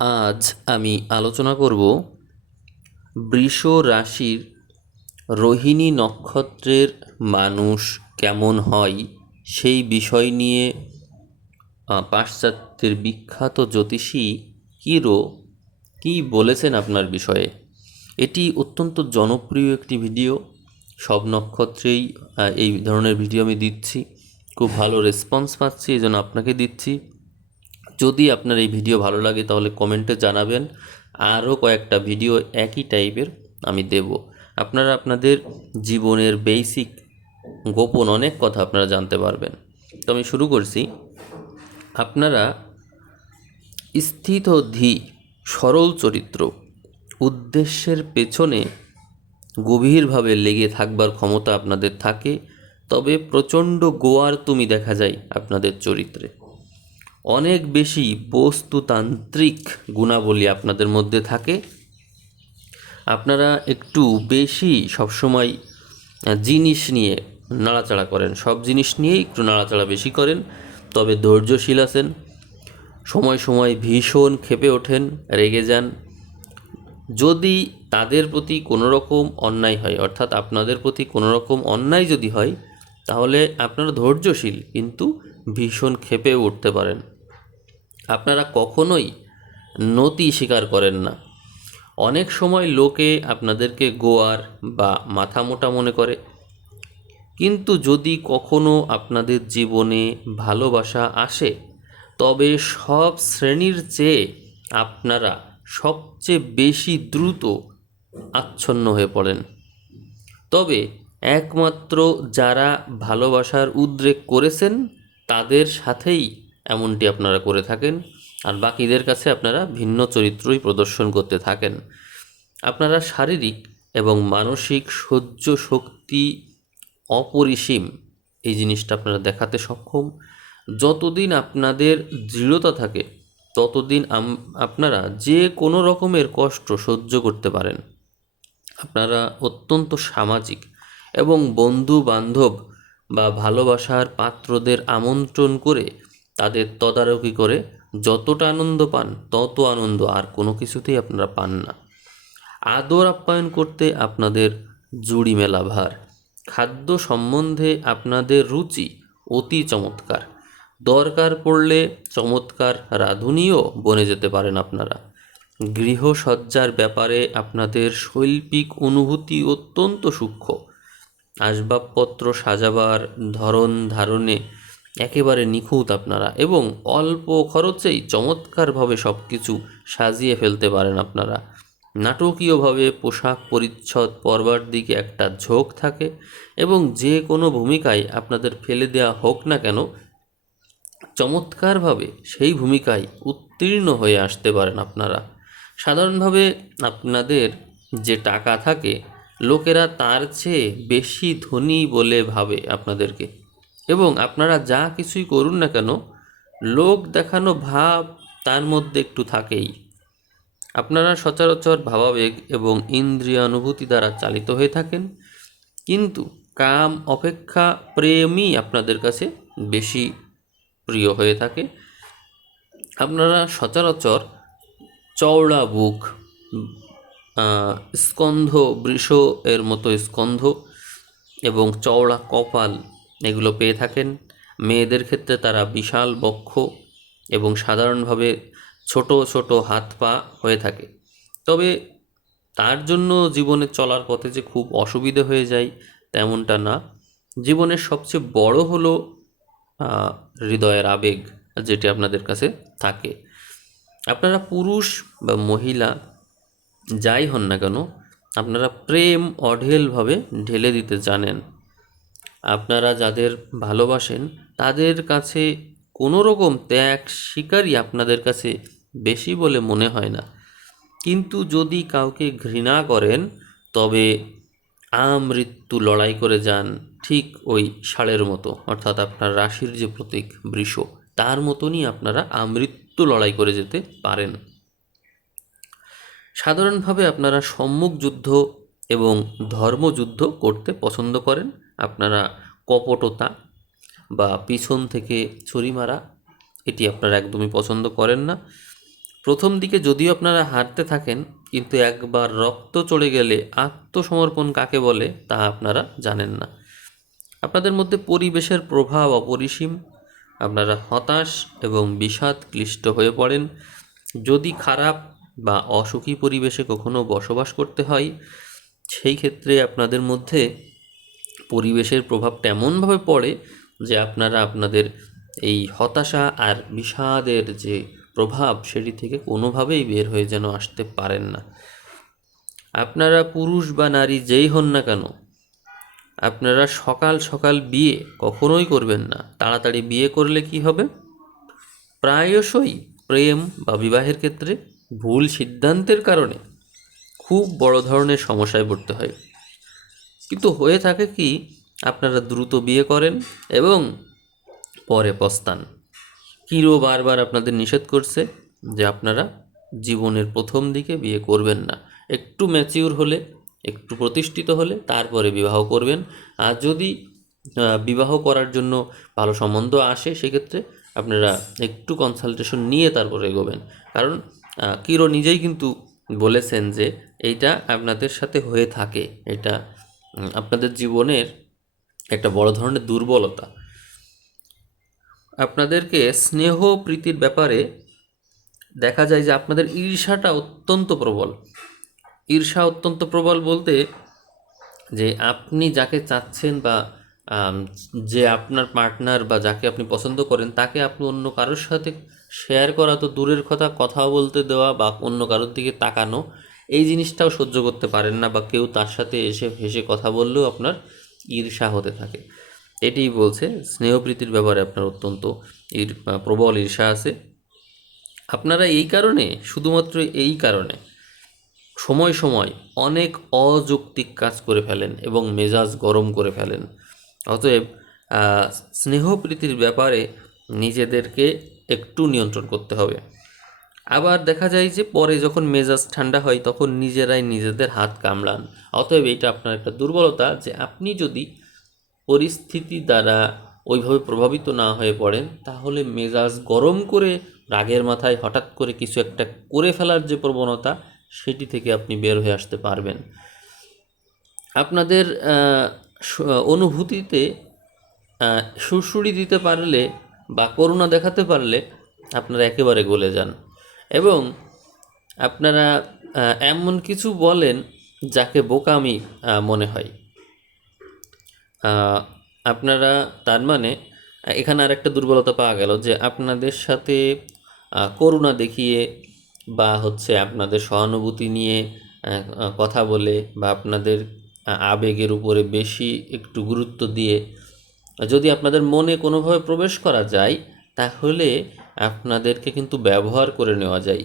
আজ আমি আলোচনা করব বৃষ রাশির রোহিণী নক্ষত্রের মানুষ কেমন হয় সেই বিষয় নিয়ে। পাশ্চাত্যের বিখ্যাত জ্যোতিষী কিরো কি বলেছেন আপনার বিষয়ে। এটি অত্যন্ত জনপ্রিয় একটি ভিডিও। সব নক্ষত্রেই এই ধরনের ভিডিও আমি দিচ্ছি, খুব ভালো রেসপন্স পাচ্ছি, এই জন্য আপনাকে দিচ্ছি। যদি আপনার এই ভিডিও ভালো লাগে তাহলে কমেন্টে জানাবেন, আরও কয়েকটা ভিডিও একই টাইপের আমি দেব। আপনারা আপনাদের জীবনের বেসিক গোপন অনেক কথা আপনারা জানতে পারবেন। তো আমি শুরু করছি। আপনারা স্থিতধী, সরল চরিত্র, উদ্দেশ্যের পেছনে গভীরভাবে লেগে থাকবার ক্ষমতা আপনাদের থাকে, তবে প্রচণ্ড গোয়ার তুমি দেখা যায় আপনাদের চরিত্রে। অনেক বেশি বস্তুতান্ত্রিক গুণাবলী আপনাদের মধ্যে থাকে। আপনারা একটু বেশি সবসময় জিনিস নিয়ে নাড়াচাড়া করেন, সব জিনিস নিয়েই একটু নাড়াচাড়া বেশি করেন, তবে ধৈর্যশীল আছেন। সময় সময় ভীষণ ক্ষেপে ওঠেন, রেগে যান। যদি তাদের প্রতি কোনো রকম অন্যায় হয়, অর্থাৎ আপনাদের প্রতি কোনো রকম অন্যায় যদি হয়, তাহলে আপনারা ধৈর্যশীল কিন্তু ভীষণ ক্ষেপে উঠতে পারেন। আপনারা কখনোই নতি স্বীকার করেন না। অনেক সময় লোকে আপনাদেরকে গোয়ার বা মাথা মোটা মনে করে, কিন্তু যদি কখনো আপনাদের জীবনে ভালোবাসা আসে, তবে সব শ্রেণীর চেয়ে আপনারা সবচেয়ে বেশি দ্রুত আচ্ছন্ন হয়ে পড়েন। তবে একমাত্র যারা ভালোবাসার উদ্রেক করেছেন তাদের সাথেই এমনটি আপনারা করে থাকেন, আর বাকিদের কাছে আপনারা ভিন্ন চরিত্রই প্রদর্শন করতে থাকেন। আপনারা শারীরিক এবং মানসিক সহ্য শক্তি অপরিসীম, এই জিনিসটা আপনারা দেখাতে সক্ষম। যতদিন আপনাদের দৃঢ়তা থাকে ততদিন আপনারা যে কোনো রকমের কষ্ট সহ্য করতে পারেন। আপনারা অত্যন্ত সামাজিক এবং বন্ধু বান্ধব বা ভালোবাসার পাত্রদের আমন্ত্রণ করে তাদের তদারকি করে যতটা আনন্দ পান তত আনন্দ আর কোনো কিছুতেই আপনারা পান না। আদর আপ্যায়ন করতে আপনাদের জুড়ি মেলা ভার। খাদ্য সম্বন্ধে আপনাদের রুচি অতি চমৎকার। দরকার পড়লে চমৎকার রাঁধুনিও বনে যেতে পারেন আপনারা। গৃহসজ্জার ব্যাপারে আপনাদের শৈল্পিক অনুভূতি অত্যন্ত সূক্ষ্ম। আসবাবপত্র সাজাবার ধরন ধারণে একেবারে নিখুঁত আপনারা, এবং অল্প খরচেই চমৎকারভাবে সব কিছু সাজিয়ে ফেলতে পারেন আপনারা। নাটকীয়ভাবে পোশাক পরিচ্ছদ পরবার দিকে একটা ঝোঁক থাকে, এবং যে কোনো ভূমিকায় আপনাদের ফেলে দেওয়া হোক না কেন, চমৎকারভাবে সেই ভূমিকায় উত্তীর্ণ হয়ে আসতে পারেন আপনারা। সাধারণভাবে আপনাদের যে টাকা থাকে, লোকেরা তার চেয়ে বেশি ধনী বলে ভাবে আপনাদেরকে, এবং আপনারা যা কিছুই করুন না কেন, লোক দেখানো ভাব তার মধ্যে একটু থাকেই। আপনারা সচরাচর ভাবাবেগ এবং ইন্দ্রিয়ানুভূতি দ্বারা চালিত হয়ে থাকেন, কিন্তু কাম অপেক্ষা প্রেমই আপনাদের কাছে বেশি প্রিয় হয়ে থাকে। আপনারা সচরাচর চওড়া বুক, স্কন্ধ, বৃষ এর মতো স্কন্ধ এবং চওড়া কপাল এগুলো পেয়ে থাকেন। মেয়েদের ক্ষেত্রে তারা বিশাল বক্ষ এবং সাধারণভাবে ছোট ছোট হাত পা হয়ে থাকে। তবে তার জন্য জীবনে চলার পথে যে খুব অসুবিধে হয়ে যায় তেমনটা না। জীবনের সবচেয়ে বড় হলো হৃদয়ের আবেগ, যেটি আপনাদের কাছে থাকে। আপনারা পুরুষ বা মহিলা যাই হন না কেন, আপনারা প্রেম অঢেলভাবে ঢেলে দিতে জানেন। আপনারা যাদের ভালোবাসেন তাদের কাছে কোনো রকম ত্যাগ স্বীকারই আপনাদের কাছে বেশি বলে মনে হয় না। কিন্তু যদি কাউকে ঘৃণা করেন, তবে আমৃত্যু লড়াই করে যান, ঠিক ওই ষাঁড়ের মতো, অর্থাৎ আপনার রাশির যে প্রতীক বৃষ, তার মতনই আপনারা আমৃত্যু লড়াই করে যেতে পারেন। সাধারণভাবে আপনারা সম্মুখ যুদ্ধ এবং ধর্মযুদ্ধ করতে পছন্দ করেন। আপনারা কপটতা বা পিছন থেকে ছুরি মারা, এটি আপনারা একদমই পছন্দ করেন না। প্রথম দিকে যদিও আপনারা হারতে থাকেন, কিন্তু একবার রক্ত চড়ে গেলে আত্মসমর্পণ কাকে বলে তা আপনারা জানেন না। আপনাদের মধ্যে পরিবেশের প্রভাব অপরিসীম। আপনারা হতাশ এবং বিষাদ ক্লিষ্ট হয়ে পড়েন। যদি খারাপ বা অসুখী পরিবেশে কখনো বসবাস করতে হয়, সেই ক্ষেত্রে আপনাদের মধ্যে পরিবেশের প্রভাব তেমনভাবে পড়ে যে আপনারা আপনাদের এই হতাশা আর বিষাদের যে প্রভাব সেটি থেকে কোনোভাবেই বের হয়ে যেন আসতে পারেন না। আপনারা পুরুষ বা নারী যেই হন না কেন, আপনারা সকাল সকাল বিয়ে কখনোই করবেন না। তাড়াতাড়ি বিয়ে করলে কি হবে? প্রায়শই প্রেম বা বিবাহের ক্ষেত্রে ভুল সিদ্ধান্তের কারণে খুব বড় ধরনের সমস্যায় পড়তে হয়। কিন্তু হয়ে থাকে কি, আপনারা দ্রুত বিয়ে করেন এবং পরে পস্তান। কিরো বারবার আপনাদের নিষেধ করছে যে আপনারা জীবনের প্রথম দিকে বিয়ে করবেন না, একটু ম্যাচিউর হলে, একটু প্রতিষ্ঠিত হলে তারপরে বিবাহ করবেন। আর যদি বিবাহ করার জন্য ভালো সম্বন্ধ আসে, সেক্ষেত্রে আপনারা একটু কনসালটেশন নিয়ে তারপরে এগোবেন। কারণ কিরো নিজেই কিন্তু বলেছেন যে এইটা আপনাদের সাথে হয়ে থাকে, এটা আপনাদের জীবনের একটা বড় ধরনের দুর্বলতা। আপনাদেরকে স্নেহ প্রীতির ব্যাপারে দেখা যায় যে আপনাদের ঈর্ষাটা অত্যন্ত প্রবল। ঈর্ষা অত্যন্ত প্রবল বলতে যে আপনি যাকে চাচ্ছেন বা যে আপনার পার্টনার বা যাকে আপনি পছন্দ করেন, তাকে আপনি অন্য কারোর সাথে শেয়ার করা তো দূরের কথা, কথা বলতে দেওয়া বা অন্য কারোর দিকে তাকানো, এই জিনিসটাও সহ্য করতে পারেন না। বা কেউ তার সাথে এসে হেসে কথা বললেও আপনার ঈর্ষা হতে থাকে। এটিই বলছে স্নেহপ্রীতির ব্যাপারে আপনার অত্যন্ত প্রবল ঈর্ষা আছে। আপনারা এই কারণে, শুধুমাত্র এই কারণে সময় সময় অনেক অযৌক্তিক কাজ করে ফেলেন এবং মেজাজ গরম করে ফেলেন। অতএব স্নেহপ্রীতির ব্যাপারে নিজেদেরকে একটু নিয়ন্ত্রণ করতে হবে। আবার দেখা যায় যে পরে যখন মেজাজ ঠান্ডা হয় তখন নিজেরাই নিজেদের হাত কামড়ান। অতএব এইটা আপনার একটা দুর্বলতা যে আপনি যদি পরিস্থিতি দ্বারা ওইভাবে প্রভাবিত না হয়ে পড়েন, তাহলে মেজাজ গরম করে রাগের মাথায় হঠাৎ করে কিছু একটা করে ফেলার যে প্রবণতা, সেটি থেকে আপনি বের হয়ে আসতে পারবেন। আপনাদের অনুভূতিতে সুড়সুড়ি দিতে পারলে বা করুণা দেখাতে পারলে আপনারা একেবারে গলে যান এবং আপনারা এমন কিছু বলেন যাকে বোকামি মনে হয়। আপনারা তার মানে এখানে আরেকটা দুর্বলতা পাওয়া গেল যে আপনাদের সাথে করুণা দেখিয়ে বা আপনাদের সহানুভূতি নিয়ে কথা বলে বা আপনাদের আবেগের উপরে বেশি একটু গুরুত্ব দিয়ে যদি আপনাদের মনে কোনোভাবে প্রবেশ করা যায়, তাহলে আপনাদেরকে কিন্তু ব্যবহার করে নেওয়া যায়।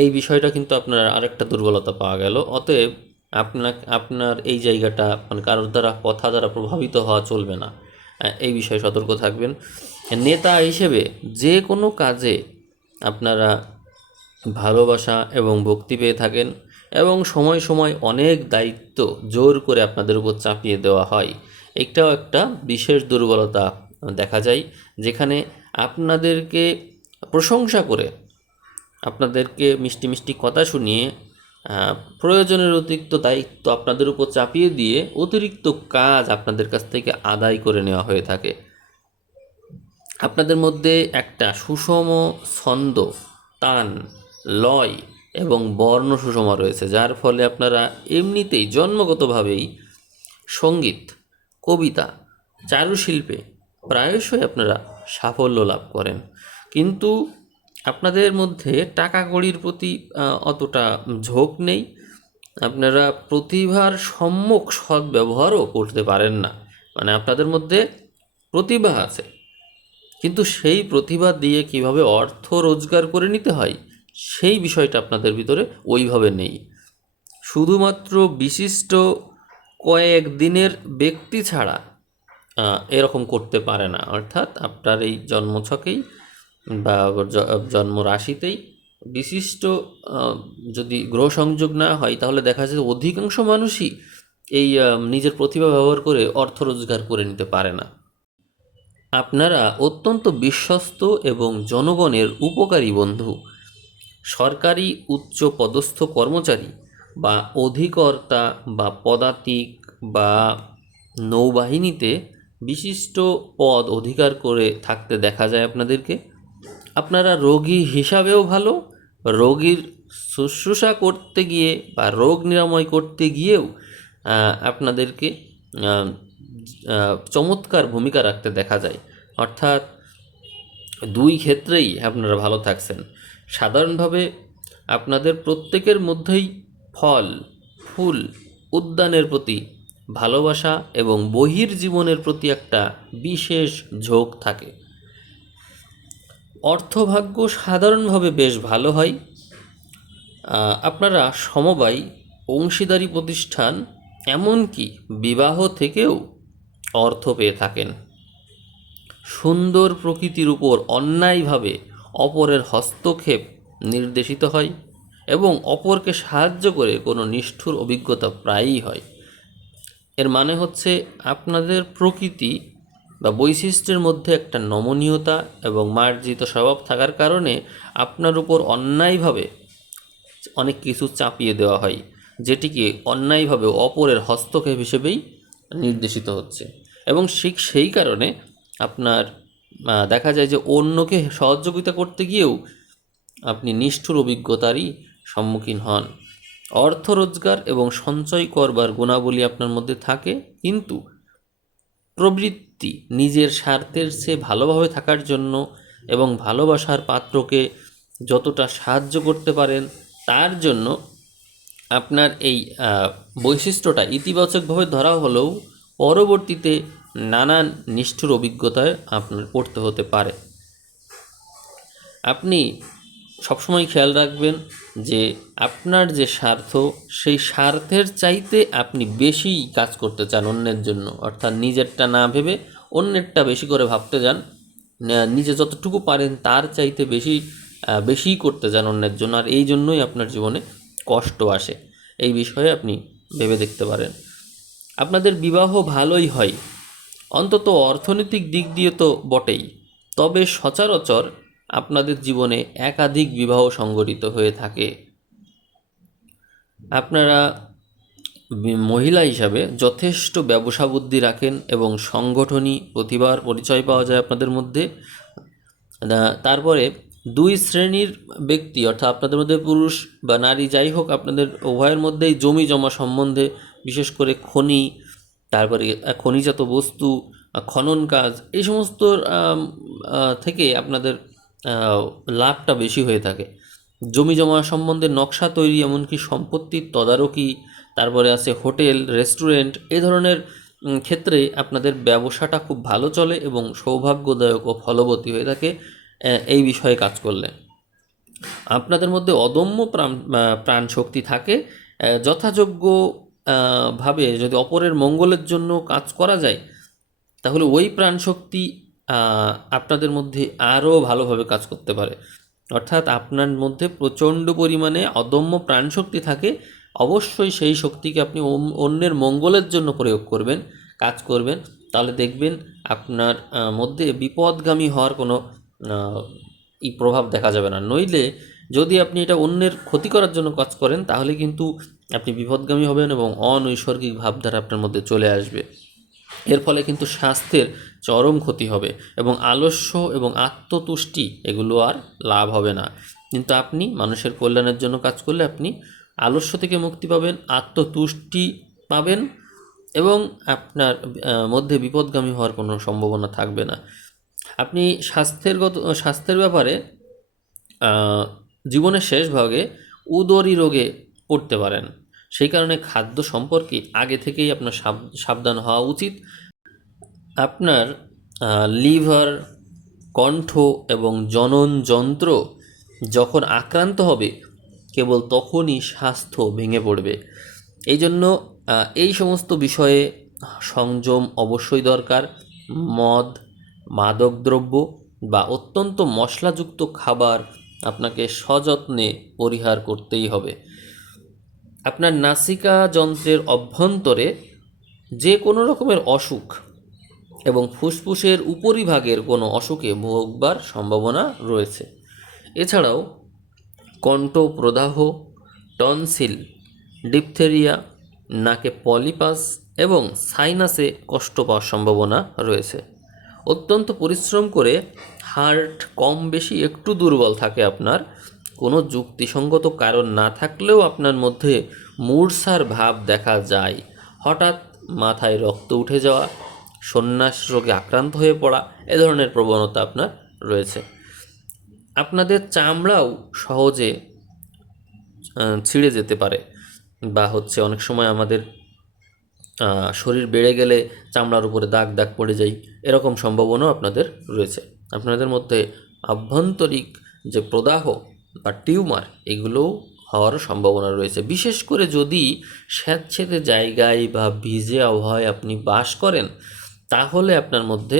এই বিষয়টা কিন্তু আপনার আরেকটা দুর্বলতা পাওয়া গেল। অতএব আপনার এই জায়গাটা মানে কারোর দ্বারা কথা দ্বারা প্রভাবিত হওয়া চলবে না, এই বিষয়ে সতর্ক থাকবেন। নেতা হিসেবে যে কোনো কাজে আপনারা ভালোবাসা এবং ভক্তি পেয়ে থাকেন এবং সময় সময় অনেক দায়িত্ব জোর করে আপনাদের উপর চাপিয়ে দেওয়া হয়। এটাও একটা বিশেষ দুর্বলতা দেখা যায়, যেখানে আপনাদেরকে প্রশংসা করে, আপনাদেরকে মিষ্টি মিষ্টি কথা শুনিয়ে প্রয়োজনের অতিরিক্ত দায়িত্ব আপনাদের উপর চাপিয়ে দিয়ে অতিরিক্ত কাজ আপনাদের কাছ থেকে আদায় করে নেওয়া হয়ে থাকে। আপনাদের মধ্যে একটা সুষম ছন্দ, তান, লয় এবং বর্ণ সুষমা রয়েছে, যার ফলে আপনারা এমনিতেই জন্মগতভাবেই সঙ্গীত, কবিতা, চারুশিল্পে প্রায়শই আপনারা সাফল্য লাভ করেন। কিন্তু আপনাদের মধ্যে টাকা কড়ির প্রতি অতটা ঝোঁক নেই। আপনারা প্রতিভার সম্যক সদ্ব্যবহারও করতে পারেন না। মানে আপনাদের মধ্যে প্রতিভা আছে, কিন্তু সেই প্রতিভা দিয়ে কিভাবে অর্থ রোজগার করে নিতে হয় সেই বিষয়টা আপনাদের ভিতরে ওইভাবে নেই। শুধুমাত্র বিশিষ্ট কয়েক দিনের ব্যক্তি ছাড়া এরকম করতে পারে না। অর্থাৎ আপনার এই জন্মছকেই বা জন্ম রাশিতেই বিশিষ্ট যদি গ্রহ সংযোগ না হয়, তাহলে দেখা যায় অধিকাংশ মানুষই এই নিজের প্রতিভা ব্যবহার করে অর্থ রোজগার করে নিতে পারে না। আপনারা অত্যন্ত বিশ্বস্ত এবং জনগণের উপকারী বন্ধু। সরকারি উচ্চ পদস্থ কর্মচারী বা অধিকর্তা বা পদাতিক বা নৌবাহিনীতে বিশিষ্ট পদ অধিকার করে থাকতে দেখা যায় আপনাদেরকে। আপনারা রোগী হিসাবেও ভালো, রোগীর শুশ্রূষা করতে গিয়ে বা রোগ নিরাময় করতে গিয়েও আপনাদেরকে চমৎকার ভূমিকা রাখতে দেখা যায়। অর্থাৎ দুই ক্ষেত্রেই আপনারা ভালো থাকছেন। সাধারণভাবে আপনাদের প্রত্যেকের মধ্যেই ফল, ফুল, উদ্যানের প্রতি ভালোবাসা এবং বহির্জীবনের প্রতি একটা বিশেষ ঝোঁক থাকে। অর্থভাগ্য সাধারণভাবে বেশ ভালো হয়। আপনারা সমবায়, অংশীদারি প্রতিষ্ঠান, এমনকি বিবাহ থেকেও অর্থ পেয়ে থাকেন। সুন্দর প্রকৃতির উপর অন্যায়ভাবে অপরের হস্তক্ষেপ নির্দেশিত হয় এবং অপরকে সাহায্য করে কোনো নিষ্ঠুর অভিজ্ঞতা প্রায়ই হয়। এর মানে হচ্ছে আপনাদের প্রকৃতি বা বৈশিষ্ট্যের মধ্যে একটা নমনীয়তা এবং মার্জিত স্বভাব থাকার কারণে আপনার উপর অন্যায়ভাবে অনেক কিছু চাপিয়ে দেওয়া হয়, যেটিকে অন্যায়ভাবে অপরের হস্তক্ষেপ হিসেবেই নির্দেশিত হচ্ছে। এবং সেই কারণে আপনার দেখা যায় যে অন্যকে সহযোগিতা করতে গিয়েও আপনি নিষ্ঠুর অভিজ্ঞতারই সম্মুখীন হন। অর্থ রোজগার এবং সঞ্চয় করবার গুণাবলী আপনার মধ্যে থাকে, কিন্তু প্রবৃত্তি নিজের স্বার্থের চেয়ে ভালোভাবে থাকার জন্য এবং ভালোবাসার পাত্রকে যতটা সাহায্য করতে পারেন তার জন্য আপনার এই বৈশিষ্ট্যটা ইতিবাচকভাবে ধরা হলেও পরবর্তীতে নানান নিষ্ঠুর অভিজ্ঞতায় আপনার পড়তে হতে পারে। আপনি সবসময় খেয়াল রাখবেন যে আপনার যে স্বার্থ, সেই স্বার্থের চাইতে আপনি বেশি কাজ করতে চান অন্যের জন্য। অর্থাৎ নিজেরটা না ভেবে অন্যেরটা বেশি করে ভাবতে যান, নিজে যতটুকু পারেন তার চাইতে বেশি করতে যান অন্যের জন্য। আর এই জন্যই আপনার জীবনে কষ্ট আসে। এই বিষয়ে আপনি ভেবে দেখতে পারেন। আপনাদের বিবাহ ভালোই হয়, অন্তত অর্থনৈতিক দিক দিয়ে তো বটেই, তবে সচরাচর আপনাদের জীবনে একাধিক বিবাহ সংঘটিত হয়ে থাকে। আপনারা মহিলা হিসাবে যথেষ্ট ব্যবসা বুদ্ধি রাখেন এবং সংগঠনী প্রতিভার পরিচয় পাওয়া যায় আপনাদের মধ্যে। তারপরে দুই শ্রেণীর ব্যক্তি, অর্থাৎ আপনাদের মধ্যে পুরুষ বা নারী যাই হোক, আপনাদের উভয়ের মধ্যেই জমি জমা সম্বন্ধে, বিশেষ করে খনি, তারপরে খনিজাত বস্তু, খনন কাজ, এই সমস্ত থেকে আপনাদের লাভটা বেশি হয়ে থাকে। জমি জমা সম্বন্ধে নকশা তৈরি, এমনকি সম্পত্তির তদারকি, তারপরে আছে হোটেল, রেস্টুরেন্ট, এই ধরনের ক্ষেত্রে আপনাদের ব্যবসাটা খুব ভালো চলে এবং সৌভাগ্যদায়ক ও ফলবতী হয়ে থাকে এই বিষয়ে কাজ করলে। আপনাদের মধ্যে অদম্য প্রাণ শক্তি থাকে। যথাযোগ্য ভাবে যদি অপরের মঙ্গলের জন্য কাজ করা যায়, তাহলে ওই প্রাণশক্তি আপনাদের মধ্যে আরও ভালোভাবে কাজ করতে পারে। অর্থাৎ আপনার মধ্যে প্রচণ্ড পরিমাণে অদম্য প্রাণশক্তি থাকে। অবশ্যই সেই শক্তিকে আপনি অন্যের মঙ্গলের জন্য প্রয়োগ করবেন, কাজ করবেন, তাহলে দেখবেন আপনার মধ্যে বিপদগামী হওয়ার কোনো প্রভাব দেখা যাবে না। নইলে যদি আপনি এটা অন্যের ক্ষতি করার জন্য কাজ করেন, তাহলে কিন্তু আপনি বিপদগামী হবেন এবং অনৈসর্গিক ভাবধারা আপনার মধ্যে চলে আসবে। এর ফলে কিন্তু স্বাস্থ্যের চরম ক্ষতি হবে এবং আলস্য এবং আত্মতুষ্টি এগুলো আর লাভ হবে না। কিন্তু আপনি মানুষের কল্যাণের জন্য কাজ করলে আপনি আলস্য থেকে মুক্তি পাবেন, আত্মতুষ্টি পাবেন এবং আপনার মধ্যে বিপদগামী হওয়ার কোনো সম্ভাবনা থাকবে না। আপনি স্বাস্থ্যের ব্যাপারে জীবনের শেষ ভাগে উদরী রোগে পড়তে পারেন। সেই কারণে খাদ্য সম্পর্কে আগে থেকেই আপনার সাবধান হওয়া উচিত। আপনার লিভার, কণ্ঠ এবং জনন যন্ত্র যখন আক্রান্ত হবে, কেবল তখনই স্বাস্থ্য ভেঙে পড়বে। এই জন্য এই সমস্ত বিষয়ে সংযম অবশ্যই দরকার। মদ, মাদকদ্রব্য বা অত্যন্ত মশলাযুক্ত খাবার আপনাকে সযত্নে পরিহার করতেই হবে। আপনার নাসিকা যন্ত্রের অভ্যন্তরে যে কোনো রকমের অসুখ এবং ফুসফুসের উপরিভাগের কোনো অসুখে ভোগবার সম্ভাবনা রয়েছে। এছাড়াও কণ্ঠ প্রদাহ, টনসিল, ডিপথেরিয়া, নাকে পলিপাস এবং সাইনাসে কষ্ট পাওয়ার সম্ভাবনা রয়েছে। অত্যন্ত পরিশ্রম করে হার্ট কম বেশি একটু দুর্বল থাকে আপনার, কোনো যুক্তিসঙ্গত কারণ না থাকলেও আপনার মধ্যে মূর্ছার ভাব দেখা যায়, হঠাৎ মাথায় রক্ত উঠে যাওয়া, সন্ন্যাস রোগে আক্রান্ত হয়ে পড়া, এ ধরনের প্রবণতা আপনার রয়েছে। আপনাদের চামড়াও সহজে ছিঁড়ে যেতে পারে, বা অনেক সময় আমাদের শরীর বেড়ে গেলে চামড়ার উপরে দাগ দাগ পড়ে যায়, এরকম সম্ভাবনাও আপনাদের রয়েছে। আপনাদের মধ্যে আভ্যন্তরিক যে প্রদাহ বা টিউমার, এগুলোও হওয়ার সম্ভাবনা রয়েছে। বিশেষ করে যদি স্যাঁতসেঁতে জায়গায় বা ভিজে আবহাওয়ায় আপনি বাস করেন, তাহলে আপনার মধ্যে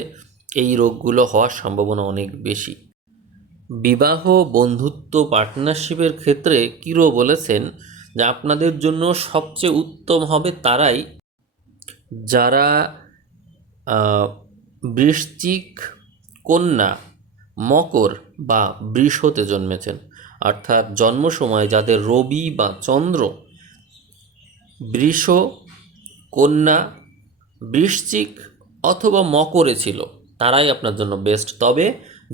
এই রোগগুলো হওয়ার সম্ভাবনা অনেক বেশি। বিবাহ, বন্ধুত্ব, পার্টনারশিপের ক্ষেত্রে কিরো বলেছেন যে আপনাদের জন্য সবচেয়ে উত্তম হবে তারাই যারা বৃশ্চিক, কন্যা, মকর বা বৃষতে জন্মেছেন। অর্থাৎ জন্ম সময় যাদের রবি বা চন্দ্র বৃষ, কন্যা, বৃশ্চিক অথবা মকরে ছিল, তারাই আপনার জন্য বেস্ট। তবে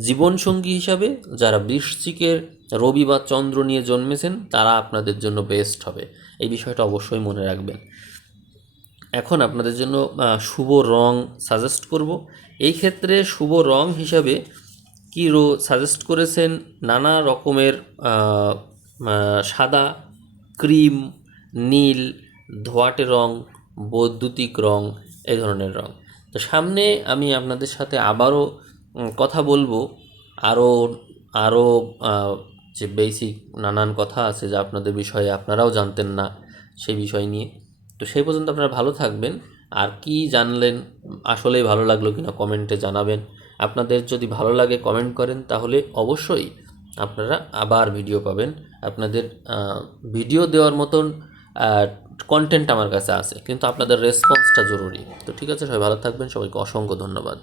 জীবনসঙ্গী হিসাবে যারা বৃশ্চিকের রবি বা চন্দ্র নিয়ে জন্মেছেন, তারা আপনাদের জন্য বেস্ট হবে। এই বিষয়টা অবশ্যই মনে রাখবেন। এখন আপনাদের জন্য শুভ রং সাজেস্ট করব। এই ক্ষেত্রে শুভ রং হিসাবে কী সাজেস্ট করেছেন, নানা রকমের সাদা, ক্রিম, নীল, ধোঁয়াটে রং, বৈদ্যুতিক রং, এই ধরনের রং। তো সামনে আমি আপনাদের সাথে আবারও কথা বলবো, আরও আরও যে বেসিক নানান কথা আছে যা আপনাদের বিষয়ে আপনারাও জানতেন না, সেই বিষয় নিয়ে। তো সেই পর্যন্ত আপনারা ভালো থাকবেন। আর কি জানলেন, আসলেই ভালো লাগলো কিনা কমেন্টে জানাবেন। আপনাদের যদি ভালো লাগে কমেন্ট করেন, তাহলে অবশ্যই আপনারা আবার ভিডিও পাবেন। আপনাদের ভিডিও দেওয়ার মতন কন্টেন্ট আমার কাছে আছে, কিন্তু আপনাদের রেসপন্সটা জরুরি। তো ঠিক আছে, সবাই ভালো থাকবেন, সবাইকে অসংখ্য ধন্যবাদ।